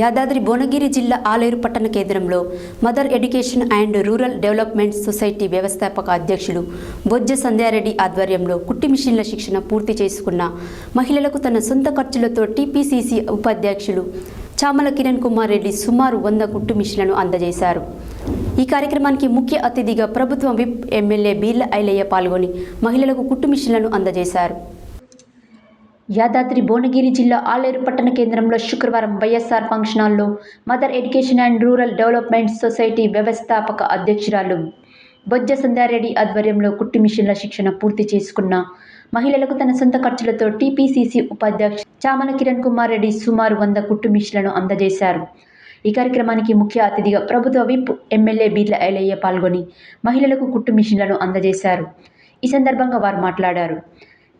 యాదాద్రి భువనగిరి జిల్లా ఆలేరు పట్టణ కేంద్రంలో mother education and rural development society వ్యవస్థాపక అధ్యక్షులు బొజ్జ సంధ్యారెడ్డి ఆధ్వర్యంలో కుట్టి మిషన్ల శిక్షణ పూర్తి చేసుకున్న మహిళలకు తన సొంత ఖర్చులతో టీపీసీసీ ఉపాధ్యక్షులు చామల కిరణ్ కుమార్ రెడ్డి సుమారు 100 కుట్టు మిషన్లను అందజేశారు. ఈ కార్యక్రమానికి ముఖ్య అతిథిగా ప్రభుత్వ విప్ ఎమ్మెల్యే బీర్ల ఐలయ్య పాల్గొని మహిళలకు కుట్టు మిషన్లను అందజేశారు. యాదాద్రి భువనగిరి జిల్లా ఆలేరు పట్టణ కేంద్రంలో శుక్రవారం వైఎస్ఆర్ ఫంక్షన్ హాల్లో mother education and rural development society వ్యవస్థాపక అధ్యక్షురాలు బొజ్జ సంధ్యారెడ్డి ఆధ్వర్యంలో కుట్టి మిషన్ల శిక్షణ పూర్తి చేసుకున్న మహిళలకు తన సొంత ఖర్చులతో టీపీసీసీ ఉపాధ్యక్షులు చామల కిరణ్ కుమార్ రెడ్డి సుమారు 100 కుట్టు మిషన్లను అందజేశారు. ఈ కార్యక్రమానికి ముఖ్య అతిథిగా ప్రభుత్వ విప్ ఎమ్మెల్యే బీర్ల ఐలయ్య పాల్గొని మహిళలకు కుట్టు మిషన్లను అందజేశారు. ఈ సందర్భంగా వారు మాట్లాడారు.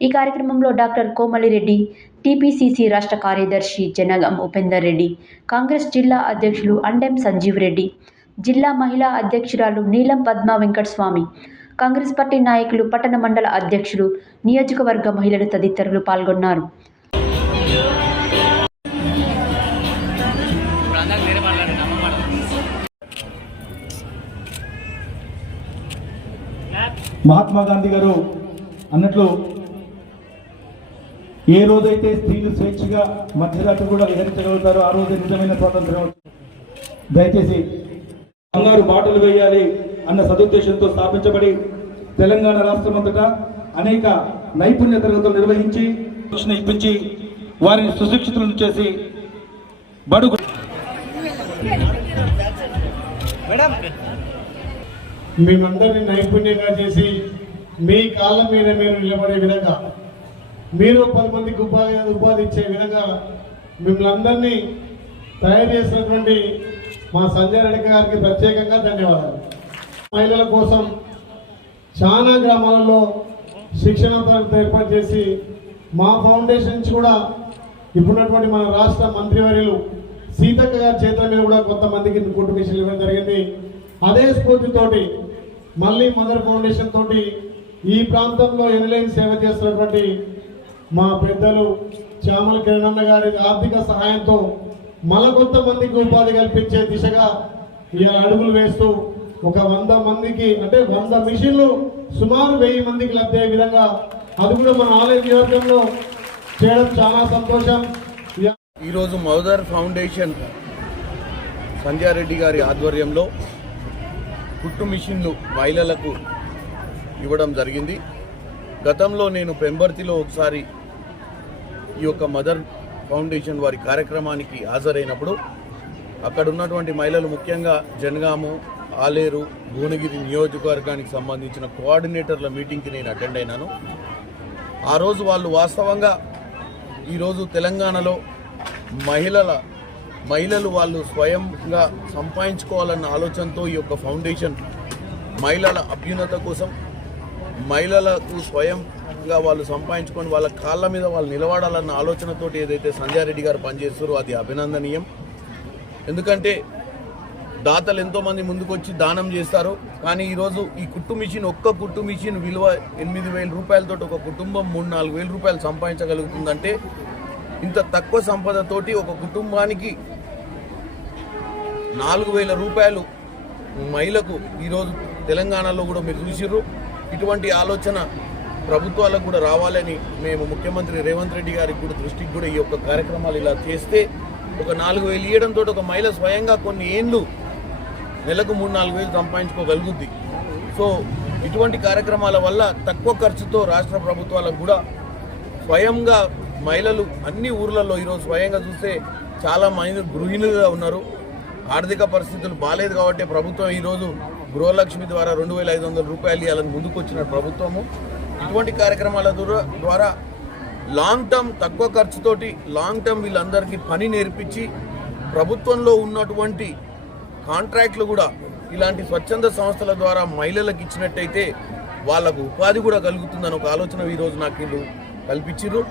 ఈ కార్యక్రమంలో డాక్టర్ కోమలిరెడ్డి, టీపీసీసీ రాష్ట్ర కార్యదర్శి జనగం ఉపేందర్ రెడ్డి, కాంగ్రెస్ జిల్లా అధ్యక్షులు అండెం సంజీవ్ రెడ్డి, జిల్లా మహిళా అధ్యక్షురాలు నీలం పద్మ వెంకటస్వామి, కాంగ్రెస్ పార్టీ నాయకులు, పట్టణ మండల అధ్యక్షులు, నియోజకవర్గ మహిళలు తదితరులు పాల్గొన్నారు. మహాత్మా గాంధీ గారు అన్నట్లు ఏ రోజైతే స్త్రీలు స్వేచ్ఛగా మధ్యరాత్రి కూడా విహరించగలుగుతారో ఆ రోజే నిజమైన స్వాతంత్రం. దయచేసి బంగారు బాటలు వేయాలి అన్న సదుద్దేశంతో స్థాపించబడి తెలంగాణ రాష్ట్రమంతటా అనేక నైపుణ్య తరగతులు నిర్వహించి శిక్షణ ఇప్పించి వారిని సుశిక్షితులను చేసి బడుగు మేమందరినీ నైపుణ్యంగా చేసి మీ కాళ్ళ మీద మీరు నిలబడే విధంగా, మీరు 10 మందికి ఉపాధి ఇచ్చే విధంగా మిమ్మల్ని అందరినీ తయారు చేసినటువంటి మా సంజయ్ రెడ్డి గారికి ప్రత్యేకంగా ధన్యవాదాలు. మహిళల కోసం చాలా గ్రామాలలో శిక్షణ ఏర్పాటు చేసి మా ఫౌండేషన్ నుంచి కూడా ఇప్పుడున్నటువంటి మన రాష్ట్ర మంత్రివర్యులు సీతక్క గారి చేతుల మీద కూడా కొంతమందికి కుట్టు మిషన్లు ఇవ్వడం జరిగింది. అదే స్ఫూర్తితోటి మళ్ళీ మదర్ ఫౌండేషన్ తోటి ఈ ప్రాంతంలో ఎనలేని సేవ చేస్తున్నటువంటి మా పెద్దలు చామల కిరణ్ గారి ఆర్థిక సహాయంతో కొంతమందికి ఉపాధి కల్పించే దిశగా ఇలా అడుగులు వేస్తూ ఒక 100 మందికి అంటే 100 మిషన్లు సుమారు 1000 మందికి లభ్యే విధంగా అది కూడా మన ఆలయ నియోజకంలో చేయడం చాలా సంతోషం. ఈరోజు మదర్ ఫౌండేషన్ సంజయ్ రెడ్డి గారి ఆధ్వర్యంలో కుట్టు మిషన్లు మహిళలకు ఇవ్వడం జరిగింది. గతంలో నేను పెంబర్తిలో ఒకసారి ఈ యొక్క మదర్ ఫౌండేషన్ వారి కార్యక్రమానికి హాజరైనప్పుడు అక్కడ ఉన్నటువంటి మహిళలు, ముఖ్యంగా జనగాము, ఆలేరు, భువనగిరి నియోజకవర్గానికి సంబంధించిన కోఆర్డినేటర్ల మీటింగ్కి నేను అటెండ్ అయినాను. ఆ రోజు వాళ్ళు వాస్తవంగా ఈరోజు తెలంగాణలో మహిళలు వాళ్ళు స్వయంగా సంపాదించుకోవాలన్న ఆలోచనతో ఈ యొక్క ఫౌండేషన్ మహిళల అభ్యున్నత కోసం, మహిళలకు స్వయంగా వాళ్ళు సంపాదించుకొని వాళ్ళ కాళ్ళ మీద వాళ్ళు నిలబడాలన్న ఆలోచనతో ఏదైతే సంజయ్ రెడ్డి గారు పనిచేస్తారో అది అభినందనీయం. ఎందుకంటే దాతలు ఎంతోమంది ముందుకొచ్చి దానం చేస్తారు. కానీ ఈరోజు ఈ కుట్టు మిషన్, ఒక్క కుట్టు మిషన్ విలువ 8,000 రూపాయలతో ఒక కుటుంబం 3-4 రూపాయలు సంపాదించగలుగుతుందంటే, ఇంత తక్కువ సంపదతోటి ఒక కుటుంబానికి 4,000 రూపాయలు మహిళకు ఈరోజు తెలంగాణలో కూడా మీరు చూసిర్రు. ఇటువంటి ఆలోచన ప్రభుత్వాలకు కూడా రావాలని మేము ముఖ్యమంత్రి రేవంత్ రెడ్డి గారికి కూడా దృష్టికి కూడా ఈ యొక్క కార్యక్రమాలు ఇలా చేస్తే ఒక 4,000 ఇవ్వడంతో ఒక మహిళ స్వయంగా కొన్ని ఏళ్ళు నెలకు 3-4 సంపాదించుకోగలుగుద్ది. సో ఇటువంటి కార్యక్రమాల వల్ల తక్కువ ఖర్చుతో రాష్ట్ర ప్రభుత్వాలకు కూడా స్వయంగా మహిళలు అన్ని ఊర్లలో ఈరోజు స్వయంగా చూస్తే చాలా మంది గృహిణులుగా ఉన్నారు. ఆర్థిక పరిస్థితులు బాగాలేదు కాబట్టి ప్రభుత్వం ఈరోజు గృహలక్ష్మి ద్వారా 2,500 రూపాయలు ఇవ్వాలని ముందుకు వచ్చిన ప్రభుత్వము ఇటువంటి కార్యక్రమాల ద్వారా లాంగ్ టర్మ్, తక్కువ ఖర్చుతోటి లాంగ్ టర్మ్ వీళ్ళందరికీ పని నేర్పించి ప్రభుత్వంలో ఉన్నటువంటి కాంట్రాక్ట్లు కూడా ఇలాంటి స్వచ్ఛంద సంస్థల ద్వారా మహిళలకు ఇచ్చినట్టయితే వాళ్లకు ఉపాధి కూడా కలుగుతుందని ఒక ఆలోచన ఈరోజు నాకు వీళ్ళు కల్పించారు.